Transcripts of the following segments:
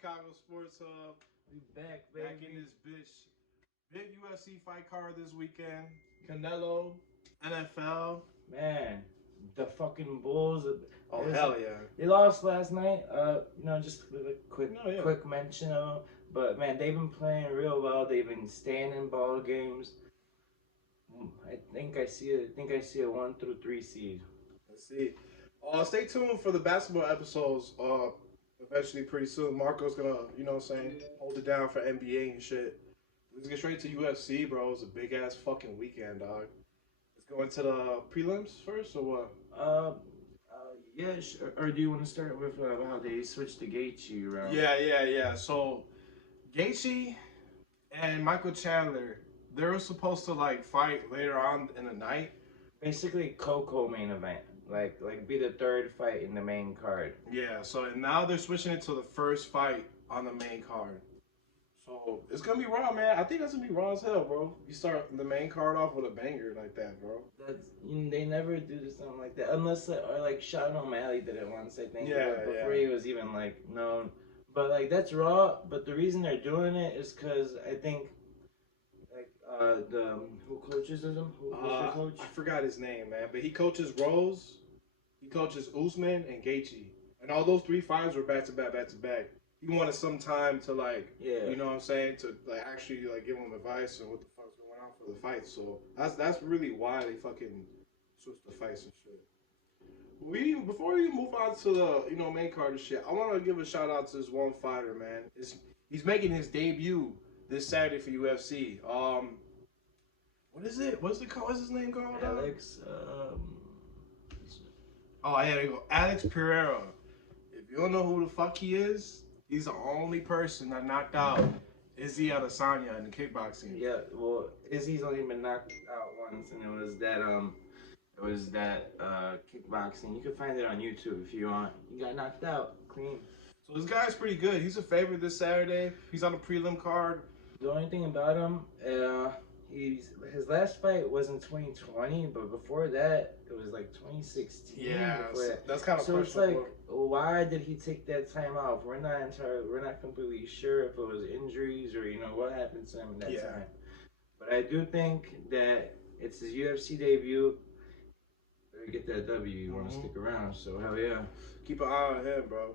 Chicago Sports Hub. We back, Back in baby. this bitch. Big UFC fight card this weekend. Canelo, NFL. Man, the fucking Bulls. Oh It's- hell yeah. They lost last night. Just a No, yeah. quick mention of them. But man, they've been playing real well. They've been staying in ball games. I think I see a 1 through 3 seed. Let's see. Stay tuned for the basketball episodes. Eventually, pretty soon, Marco's gonna, hold it down for NBA and shit. Let's get straight to UFC, bro. It's a big ass fucking weekend, dog. Let's go into the prelims first, or what? Yeah. Or do you want to start with how they switched the Gaethje around? Yeah. So Gaethje and Michael Chandler, they were supposed to like fight later on in the night. Basically, Coco main event. Like be the third fight in the main card. Yeah. So and now they're switching it to the first fight on the main card. So it's gonna be raw, man. I think that's gonna be raw as hell, bro. You start the main card off with a banger like that, bro. They never do something like that unless or like Sean O'Malley did it once, I think. Yeah, before yeah. he was even like known. But like that's raw. But the reason they're doing it is because I think like the who coaches him? Who's the coach? I forgot his name, man, but he coaches Rose, he coaches Usman and Gaethje, and all those three fights were back to back, back to back. He wanted some time to like, Yeah. you know what I'm saying, to like actually like give him advice on what the fuck's going on for the fight. So that's really why they fucking switched the fights and shit. Before we move on to the main card and shit, I want to give a shout out to this one fighter, man. He's making his debut this Saturday for UFC. What is it? What's it called? What's his name called? Alex. Oh, yeah, there you go. Alex Pereira. If you don't know who the fuck he is, he's the only person that knocked out Izzy Adesanya in the kickboxing. Yeah. Well, Izzy's only been knocked out once, and it was that kickboxing. You can find it on YouTube if you want. He got knocked out clean. So this guy's pretty good. He's a favorite this Saturday. He's on the prelim card. The only thing about him, his last fight was in 2020, but before that, it was like 2016. Yeah, that's kind of so it's like, why did he take that time off? We're not completely sure if it was injuries or what happened to him in that time. But I do think that it's his UFC debut. Better get that W. You want to stick around? So hell yeah. Keep an eye on him, bro.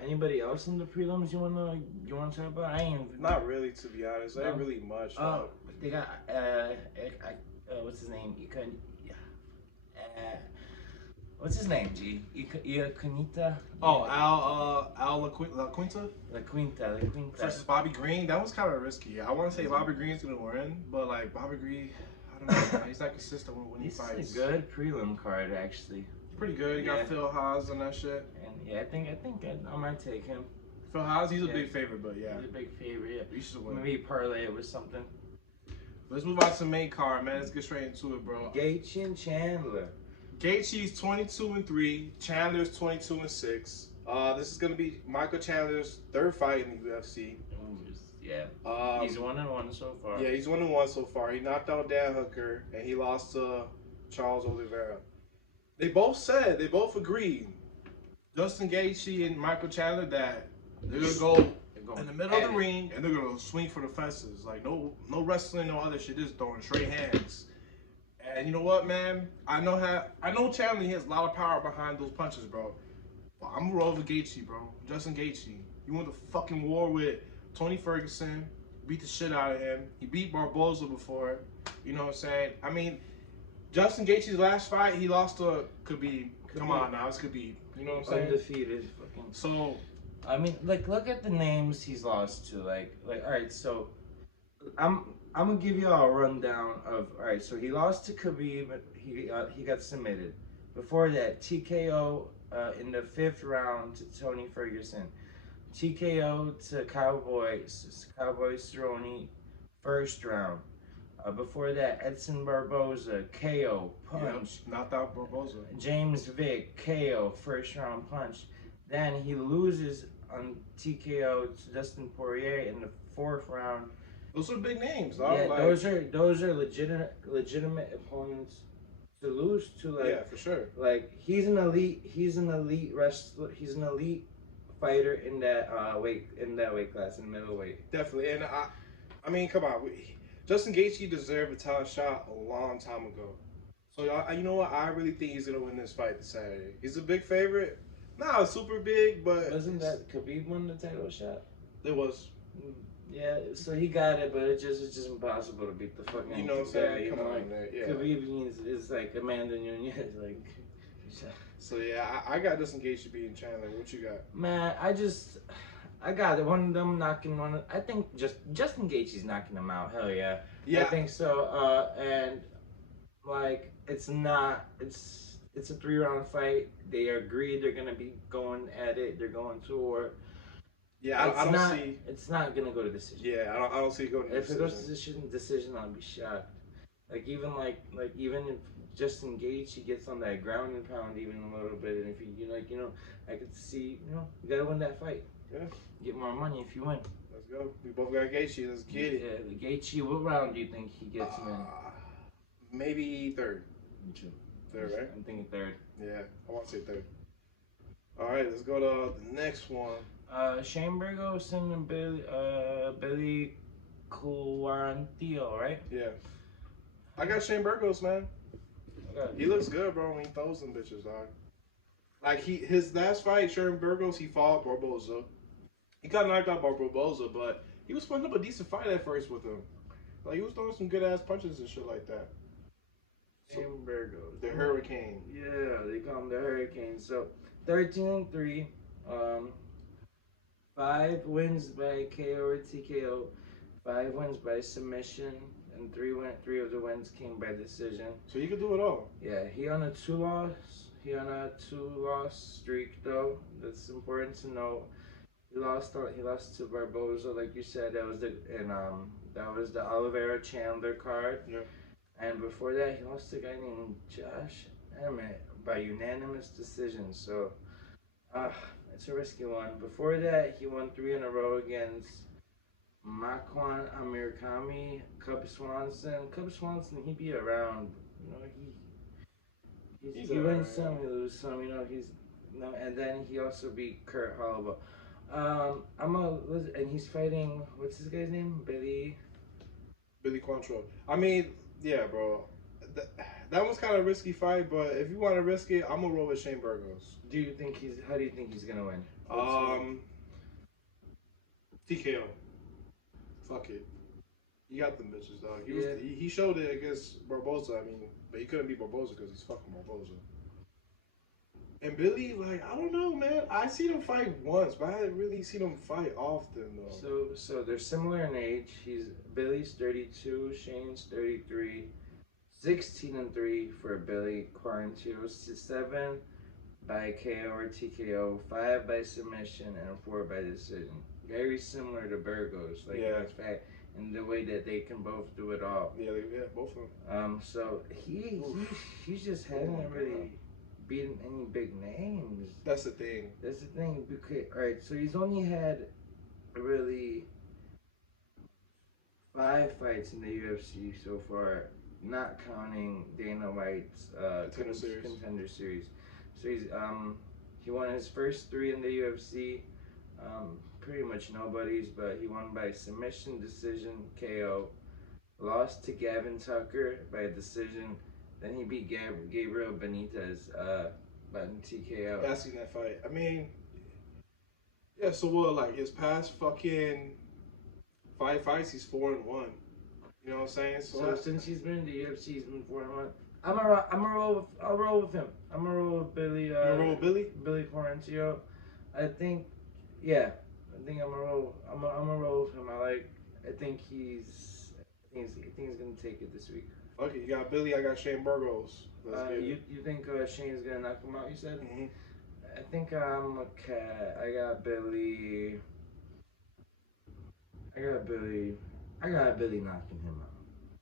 Anybody else in the prelims you wanna talk about? I ain't not really, to be honest. Ain't really much. They got what's his name? What's his name? G. Iconita. Oh, Al La Quinta. La Quinta. Versus Bobby Green. That was kind of risky. I want to say Bobby Green's gonna win, but like Bobby Green, I don't know. Man. He's not consistent when he fights. It's a good prelim card actually. Pretty good. You got Phil Haas on that shit. And yeah, I think I might take him. Phil Haas, he's a big favorite, but yeah. He's a big favorite, yeah. You should win. Maybe parlay it with something. Let's move on to the main card, man. Let's get straight into it, bro. Gaethje and Chandler. Gaethje's 22-3. Chandler's 22-6. This is gonna be Michael Chandler's third fight in the UFC. Yeah. He's 1-1 so far. Yeah, he's 1-1 so far. He knocked out Dan Hooker and he lost to Charles Oliveira. They both agreed, Justin Gaethje and Michael Chandler, that they're gonna go in the middle of the ring and they're gonna swing for the fences. Like no wrestling, no other shit, just throwing straight hands. And you know what, man? I know Chandler has a lot of power behind those punches, bro. But I'm gonna roll with Gaethje, bro. Justin Gaethje. He went to fucking war with Tony Ferguson, beat the shit out of him. He beat Barboza before. You know what I'm saying? I mean, Justin Gaethje's last fight, he lost to Khabib. Come on now, it's Khabib. You know what I'm saying? Undefeated. Fucking. So, I mean, like, look at the names he's lost to. Like, all right. So, I'm gonna give you all a rundown of. All right. So he lost to Khabib. He got submitted. Before that, TKO in the 5th round to Tony Ferguson. TKO to Cowboy Cerrone, 1st round. Before that, Edson Barboza, KO, punch. Yep, knocked out Barboza. James Vick, KO, 1st round punch. Then he loses on TKO to Dustin Poirier in the 4th round. Those are big names, dog. Yeah, those are legitimate opponents to lose to. Like, yeah, for sure. Like he's an elite wrestler. He's an elite fighter in that weight class in middleweight. Definitely. And I mean, come on. Justin Gaethje deserved a title shot a long time ago. So you know what? I really think he's gonna win this fight this Saturday. He's a big favorite. Not super big, but Wasn't that Khabib won the title shot? it was. Yeah, so he got it, but it's just impossible to beat the fucking. You know what I'm saying? Yeah, Come on, man. Yeah. Khabib is like Amanda Nunes, like. So yeah, I got Justin Gaethje beating Chandler. What you got? Man, I got it. One of them knocking one. I think just Justin Gaethje's knocking him out. Hell yeah. Yeah. I think so. And like it's a 3-round fight. They agreed they're gonna be going at it. They're going to war. Yeah, I don't see. It's not gonna go to decision. Yeah, I don't see it going to if decision. If it goes to decision, I'll be shocked. Like even if Justin Gaethje gets on that ground and pound even a little bit, and if I could see you gotta win that fight. Yeah. Get more money if you win. Let's go. We both got Gaethje. Let's get it. Yeah, the Gaethje. What round do you think he gets him in? Maybe third. Me too. Third, right? I'm thinking third. Yeah, I want to say third. All right, let's go to the next one. Shane Burgos and Billy Quarantillo, right? Yeah. I got Shane Burgos, man. He looks good, bro, when he throws them bitches, dog. Like his last fight, Shane Burgos, he fought Barboza. He got knocked out by Barboza, but he was putting up a decent fight at first with him. Like he was throwing some good ass punches and shit like that. Shane Burgos, the Hurricane. Yeah, they call him the Hurricane. So 13-3, 5 wins by KO or TKO, 5 wins by submission, and 3 of the wins came by decision. So he could do it all. Yeah, he on a 2-loss streak though. That's important to know. He lost to Barboza, like you said. That was the Oliveira Chandler card. Yeah. And before that, he lost to a guy named Josh Emmett by unanimous decision. So, it's a risky one. Before that, he won 3 in a row against Makwan Amirkami, Cub Swanson. Cub Swanson, he be around. He wins some, he loses some. And then he also beat Kurt Holloway. And he's fighting. What's this guy's name? Billy Quantrill. I mean, yeah, bro. That was kind of a risky fight, but if you want to risk it, I'm gonna roll with Shane Burgos. How do you think he's gonna win? TKO. Fuck it. He got them bitches, dog. Yeah. He showed it against Barboza. I mean, but he couldn't beat Barboza because he's fucking Barboza. And Billy, like, I don't know, man. I seen him fight once, but I didn't really see him fight often, though. So they're similar in age. Billy's 32, Shane's 33. 16-3 for Billy Quarantillo, 7 by KO or TKO, 5 by submission, and 4 by decision. Very similar to Burgos, like in fact, in the way that they can both do it all. Yeah, both of them. So he just hasn't really beaten any big names. That's the thing. Because, all right, so he's only had really 5 fights in the UFC so far, not counting Dana White's contender series. So he won his first 3 in the UFC. Pretty much nobody's, but he won by submission, decision, KO. Lost to Gavin Tucker by decision. Then he beat Gabriel Benitez by TKO. Yeah, I seen that fight. I mean, yeah. So what? Like his past fucking 5 fights, he's 4-1. You know what I'm saying? So since he's been in the UFC, he's been 4-1. I'll roll with him. I'm gonna roll with Billy. You gonna roll with Billy? Billy Quarantillo. I think I'm gonna roll. I'm gonna roll with him. I think he's gonna take it this week. Okay, you got Billy. I got Shane Burgos. You think Shane's gonna knock him out? You said. Mm-hmm. I think I'm a cat. I got Billy knocking him out.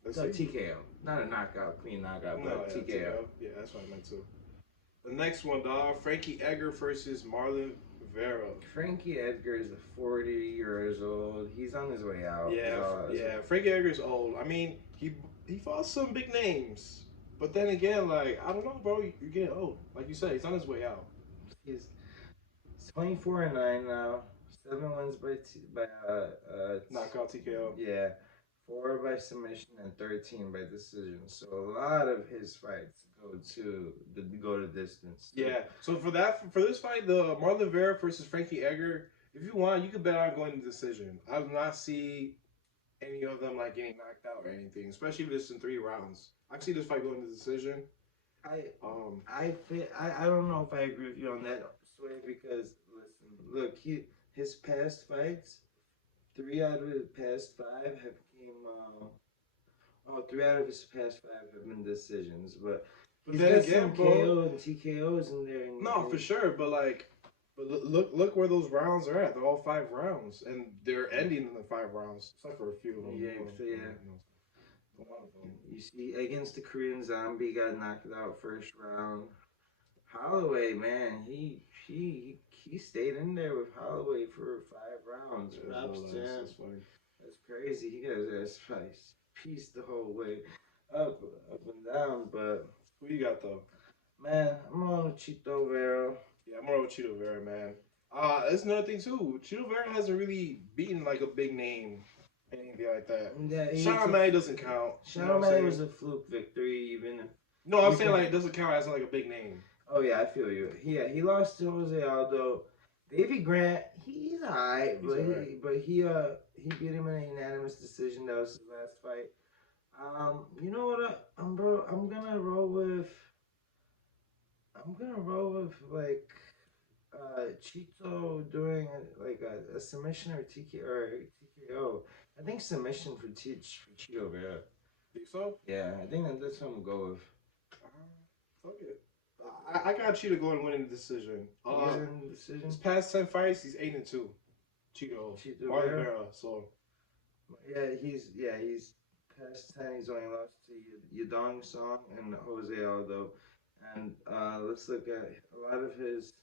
Let's see. TKO, not a knockout, clean knockout, but TKO. Yeah, that's what I meant too. The next one, dog. Frankie Edgar versus Marlon Vera. Frankie Edgar is 40 years old. He's on his way out. Yeah. Frankie Edgar's old. I mean, he fought some big names, but then again, like I don't know, bro. You're getting old. Like you said, he's on his way out. 24-9 now. 7 wins by Knockout TKO. yeah, 4 by submission and 13 by decision. So a lot of his fights go to distance. Yeah. So for this fight, the Marlon Vera versus Frankie Edgar, if you want, you could bet on going to decision. I do not see any of them like getting knocked out or anything, especially if it's in 3 rounds. I can see this fight going to decision. I I don't know if I agree with you on that, Sway, because listen, look, his past fights, 3 out of his past 5 have came. 3 out of his past 5 have been decisions, but he's then got again, some bro, KO and TKOs in there. no, for sure, but like, look where those rounds are at. They're all 5 rounds, and they're ending in the 5 rounds, except for a few of them. Yeah, so yeah. You see, against the Korean Zombie, got knocked out first round. Holloway, man, he stayed in there with Holloway for 5 rounds. Props to him. That's crazy. He got his ass pieced the whole way up and down. But who you got though? Man, I'm on Chito Vera. Yeah, I'm on with Chito Vera, man. That's another thing too. Chito Vera hasn't really beaten like a big name, anything like that. Yeah, Sean O'Malley doesn't count. Sean O'Malley was a fluke victory, even. No, I'm saying like it doesn't count as like a big name. Oh yeah, I feel you. He lost to Jose Aldo. Davey Grant, he's alright, but he beat him in a unanimous decision. That was his last fight. You know what? I'm gonna roll with. I'm gonna roll with like Chito doing like a submission or TKO. I think submission for Chito Vera. Think so? Yeah, I think that's what I'm gonna go with. Fuck it. I got Cheetah going to win in the decision. Decision. His past 10 fights, he's 8-2. Cheeto Marlon Vera. So he's past 10. He's only lost to Yadong Song and Jose Aldo. And let's look at a lot of his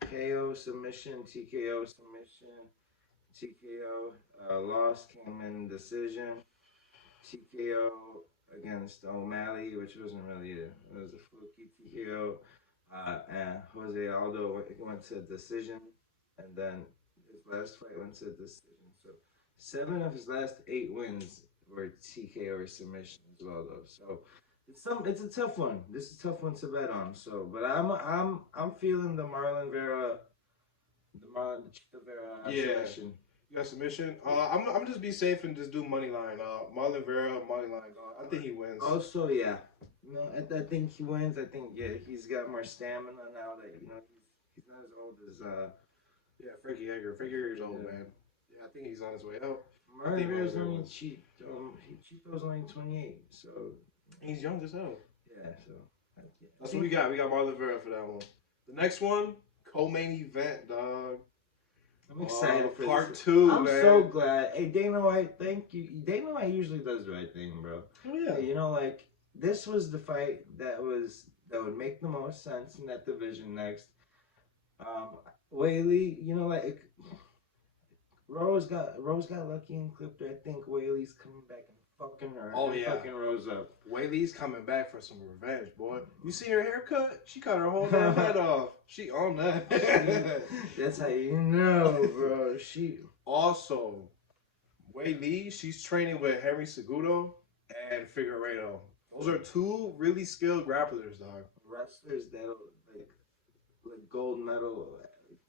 KO submission, TKO submission, TKO loss came in decision, TKO against O'Malley, which wasn't really it was a fluky TKO. And Jose Aldo went to decision, and then his last fight went to decision. So 7 of his last 8 wins were TKO or submission as well, though. So it's a tough one. This is a tough one to bet on. So, but I'm feeling the Chito Vera submission. You got submission. I'm just be safe and just do money line. Marlon Vera money line. I think he wins. Also, yeah. No, I think he wins. I think he's got more stamina now that he's not as old as Frankie Edgar. Frankie Edgar's old, man. Yeah, I think he's on his way out. Marlon Vera's only Chito's only 28, so he's young as hell. Yeah, so that's what we got. We got Marlon Vera for that one. The next one, co-main event, dog. I'm excited for part this. 2. I'm man. so glad. Hey, Dana White, thank you. Dana White usually does the right thing, bro. Oh yeah. Hey, like this was the fight that would make the most sense in that division next. Whaley, like Rose got lucky and clipped her. I think Whaley's coming back and fucking her. Oh yeah, fucking Rose up. Whaley's coming back for some revenge, boy. You see her haircut? She cut her whole damn head off. She on that. That's how you know, bro. She also, Whaley, she's training with Henry Cejudo and Figueiredo. Those are 2 really skilled grapplers, dog. Wrestlers that'll like gold medal.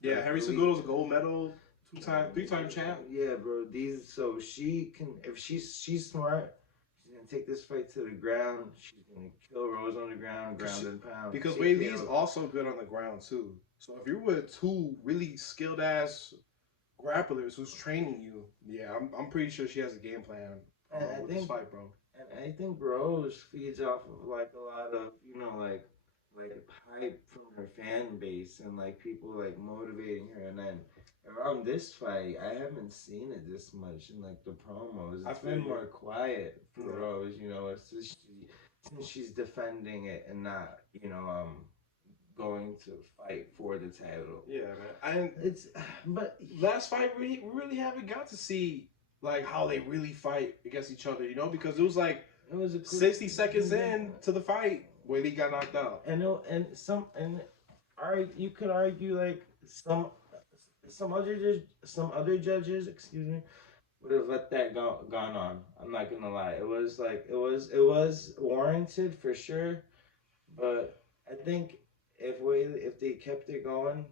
Yeah, Henry Cejudo's a gold medal, 3-time champ. Yeah, bro. So she can, if she's smart, she's gonna take this fight to the ground. She's gonna kill Rose on the ground and pound. Because Whaley's also good on the ground too. So if you're with 2 really skilled ass grapplers who's training you, yeah, I'm pretty sure she has a game plan with this fight, bro. And I think Rose feeds off of like a lot of like hype from her fan base and like people like motivating her. And then around this fight, I haven't seen it this much in like the promos. It's been more quiet for Rose, since she's defending it and not going to fight for the title. Yeah, man. But last fight we really haven't got to see like how they really fight against each other, because it was like 60 seconds in to the fight where he got knocked out. You could argue like some other judges, excuse me, would have let that gone on. I'm not gonna lie. It was like it was warranted for sure, but I think if they kept it going,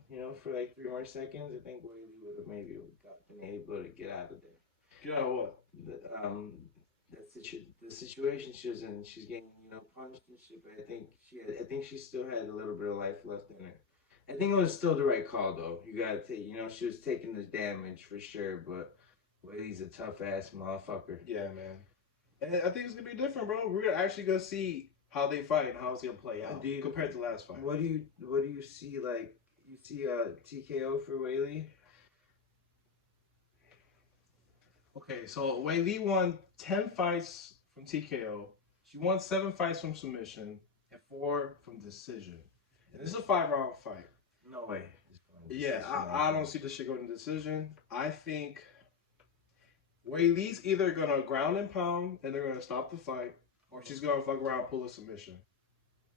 for like 3 more seconds, I think Whaley would have maybe been able to get out of there. Get out of what? The situation she was in. She's getting punched and shit, but I think she still had a little bit of life left in her. I think it was still the right call though. You gotta take, she was taking the damage for sure, but Whaley's a tough ass motherfucker. Yeah, man. And I think it's gonna be different, bro. We're actually gonna see how they fight and how it's gonna play out compared to the last fight. What do you see? Like, you see a TKO for Whaley? Okay, so Whaley won 10 fights from TKO. She won 7 fights from submission and 4 from decision. And this is a 5-round fight. No way. Yeah, I don't see this shit going to decision. I think Whaley's either gonna ground and pound and they're gonna stop the fight, or she's gonna fuck around and pull a submission.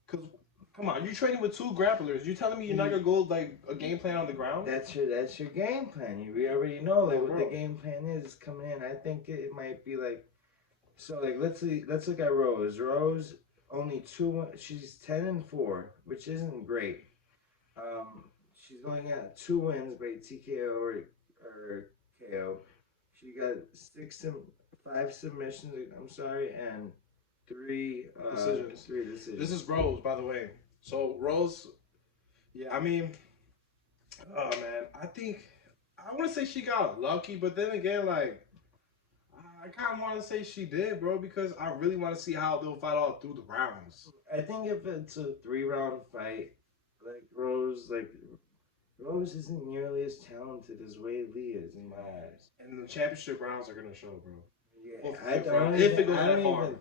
Cause come on, you're training with 2 grapplers. You telling me you're not gonna go like a game plan on the ground? That's your game plan. We already know like what the game plan is coming in. I think it might be like, so like let's look at Rose. Rose only 2. She's 10-4, which isn't great. She's only got 2 wins by TKO or KO. She got 5 submissions. I'm sorry, and 3 decisions. 3 decisions. This is Rose, by the way. So Rose, yeah, I mean, oh man, I want to say she got lucky, but then again, like, I kind of want to say she did, bro, because I really want to see how they'll fight all through the rounds. I think if it's a 3-round fight, Rose isn't nearly as talented as Whaley is in my eyes. And the championship rounds are gonna show, bro. Yeah, I don't even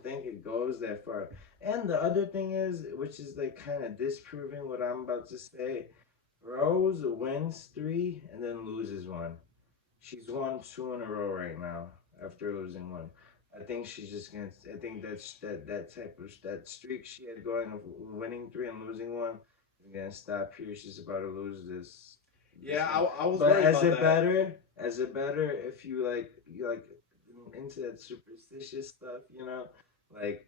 think it goes that far. And the other thing is, which is like kind of disproving what I'm about to say, Rose wins 3 and then loses 1. She's won 2 in a row right now after losing 1. I think she's just gonna. I think that streak she had going of winning 3 and losing 1 is gonna stop here. She's about to lose this. Yeah, I was worried about that. As a better, if you like into that superstitious stuff, like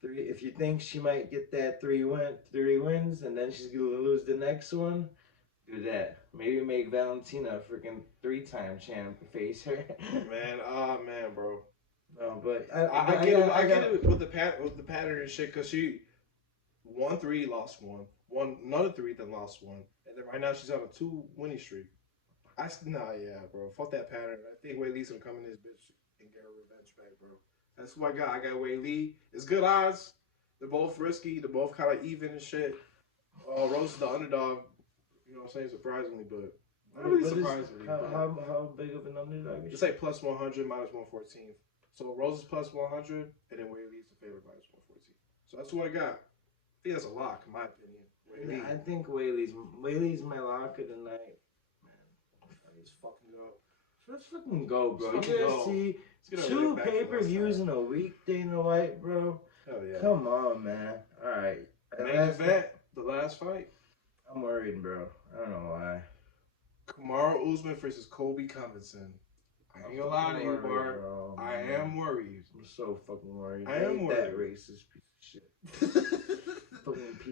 3. If you think she might get that 3 wins, and then she's gonna lose the next one, do that. Maybe make Valentina a freaking 3-time champ face her. man, bro. No, but I get it with the pattern and shit, cause she won 3, lost 1, won another 3, then lost 1, and then right now she's on a 2 winning streak. Yeah, bro. Fuck that pattern. I think Whaley's gonna come in this bitch and get her revenge back, bro. That's who I got. I got Whaley. It's good odds. They're both risky. They're both kind of even and shit. Rose is the underdog. You know what I'm saying? Surprisingly, but not really surprisingly. How big of an underdog is she? It's like plus 100, minus 114. So Rose is plus 100, and then Whaley's the favorite minus 114. So that's who I got. I think that's a lock, in my opinion. Whaley. I think Whaley's my lock of the night. Let's fucking go. Let's fucking go, bro. Let's You fucking guys see 2 pay-per-views in a weekday in the white, bro? Hell yeah. Come on, man. All right. Main event, the last fight. I'm worried, bro. I don't know why. Kamaru Usman versus Colby Covington. I ain't gonna lie to you, Bart. I am worried. I'm so fucking worried. I am worried. That racist piece of shit.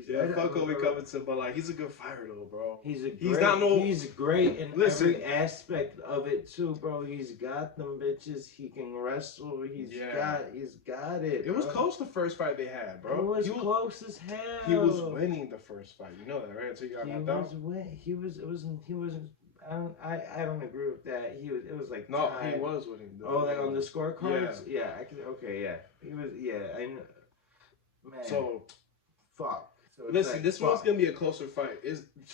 Yeah, fuck Colby Covington, but like he's a good fighter though, bro. He's great in every aspect of it too, bro. He's got them bitches. He can wrestle. He's got it. It was close the first fight they had, bro. It was close as hell. He was winning the first fight. You know that, right? Until you got knocked out. He wasn't. I don't agree with that. It was like no, he was winning. Like on the scorecards. Yeah, I can. Okay, yeah, he was. Yeah, I know. Man. So. Fuck. So listen, this one's gonna be a closer fight.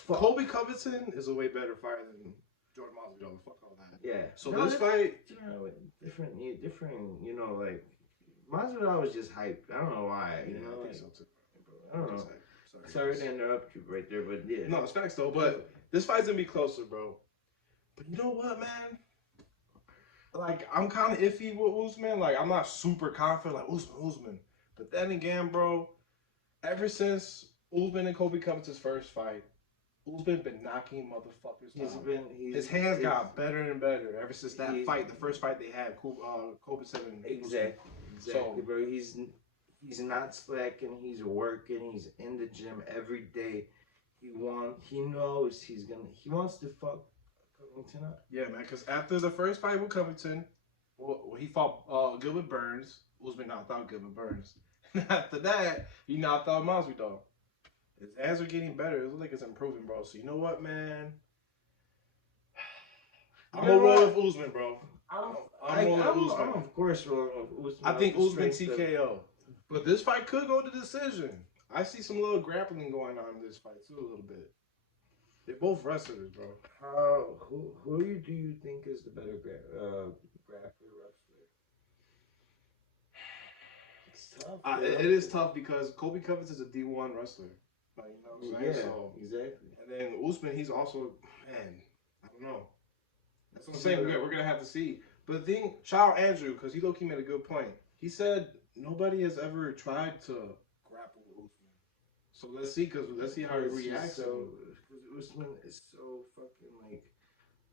Colby Covington is a way better fighter than Jordan Masvidal. Fuck all that. Yeah. So this fight, different. You know, like Masvidal was just hyped. I don't know why. You know, I think so too. I don't know. Sorry to interrupt you right there, but yeah. No, it's facts though. But this fight's gonna be closer, bro. But you know what, man? Like I'm kind of iffy with Usman. Like I'm not super confident. Like Usman. But then again, bro. Ever since Usman and Colby Covington's first fight, Usman been knocking motherfuckers He's out. been His hands got better and better ever since that fight, the first fight they had, Kobe 7. Exactly, bro. He's not slacking. He's working. He's in the gym every day. He knows he wants to fuck Covington up. Yeah, man. Because after the first fight with Covington, he fought Gilbert Burns. Usman knocked out Gilbert Burns. After that, he knocked out Masvidal. His hands are getting better. It looks like it's improving, bro. So you know what, man? I'm gonna roll with Usman, bro. I'm rolling with Usman. I'm of course rolling with Usman. I think Usman TKO. But this fight could go to decision. I see some little grappling going on in this fight too, a little bit. They're both wrestlers, bro. Who do you think is the better grappler wrestler? It's tough. It is tough because Kobe Covington is a D1 wrestler. Like, you know what I'm saying? Yeah, So, exactly. and then Usman, he's also, man, I don't know. That's what I'm saying. We're going to have to see. But the thing, shout out Andrew, because he low-key made a good point. He said nobody has ever tried to grapple with Usman. So let's see how he reacts. Because Usman is so fucking like,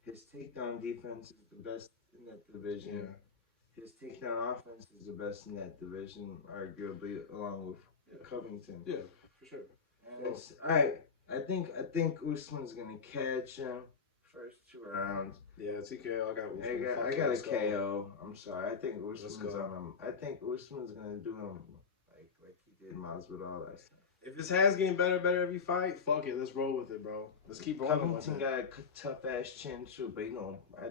his takedown defense is the best in that division. Yeah. His takedown offense is the best in that division, arguably, along with Covington. Yeah, for sure. I think Usman's gonna catch him first 2 rounds. Yeah, TKO. I got Usman. I got a KO. I'm sorry. I think Usman's on him. I think Usman's gonna do him like he did Masvidal last time. If his hands getting better every fight, fuck it. Let's roll with it, bro. Let's keep rolling with it. Covington got a tough ass chin too, but you know, I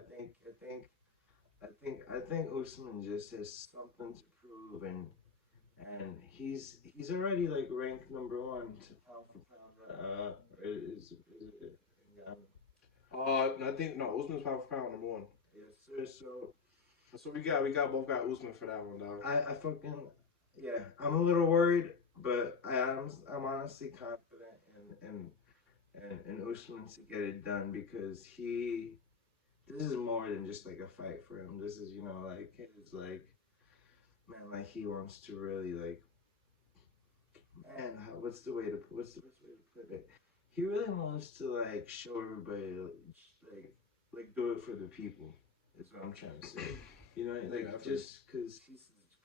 think Usman just has something to prove, and he's already like ranked number 1 to pound for pound. Is it? I think no. Usman's pound for pound number 1. Yes, sir. So that's what we got. We both got Usman for that one, dog. I fucking I'm a little worried, but I'm honestly confident in Usman to get it done because this is more than just like a fight for him. This is, you know, like his like, man, like he wants to really like, man, what's the best way to put it? He really wants to like show everybody like do it for the people. Is what I'm trying to say. You know, like just because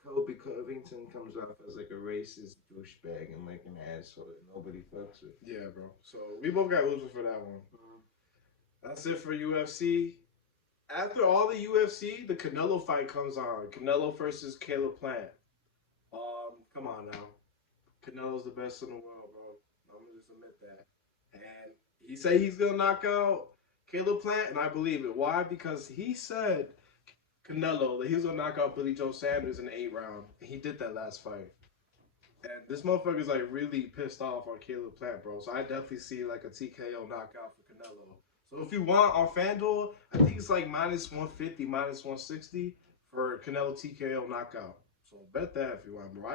Kobe Covington comes off as like a racist douchebag and like an asshole that nobody fucks with. Yeah, bro. So we both got Usman for that one. That's it for UFC. After all the UFC, the Canelo fight comes on. Canelo versus Caleb Plant. Come on now. Canelo's the best in the world, bro. I'm gonna just admit that. And he said he's gonna knock out Caleb Plant, and I believe it. Why? Because he said Canelo that he was gonna knock out Billy Joe Sanders in the 8th round, and he did that last fight. And this motherfucker's like really pissed off on Caleb Plant, bro. So I definitely see like a TKO knockout for Canelo. So if you want on FanDuel, I think it's like -150, -160 for Canelo TKO knockout. So bet that if you want, bro.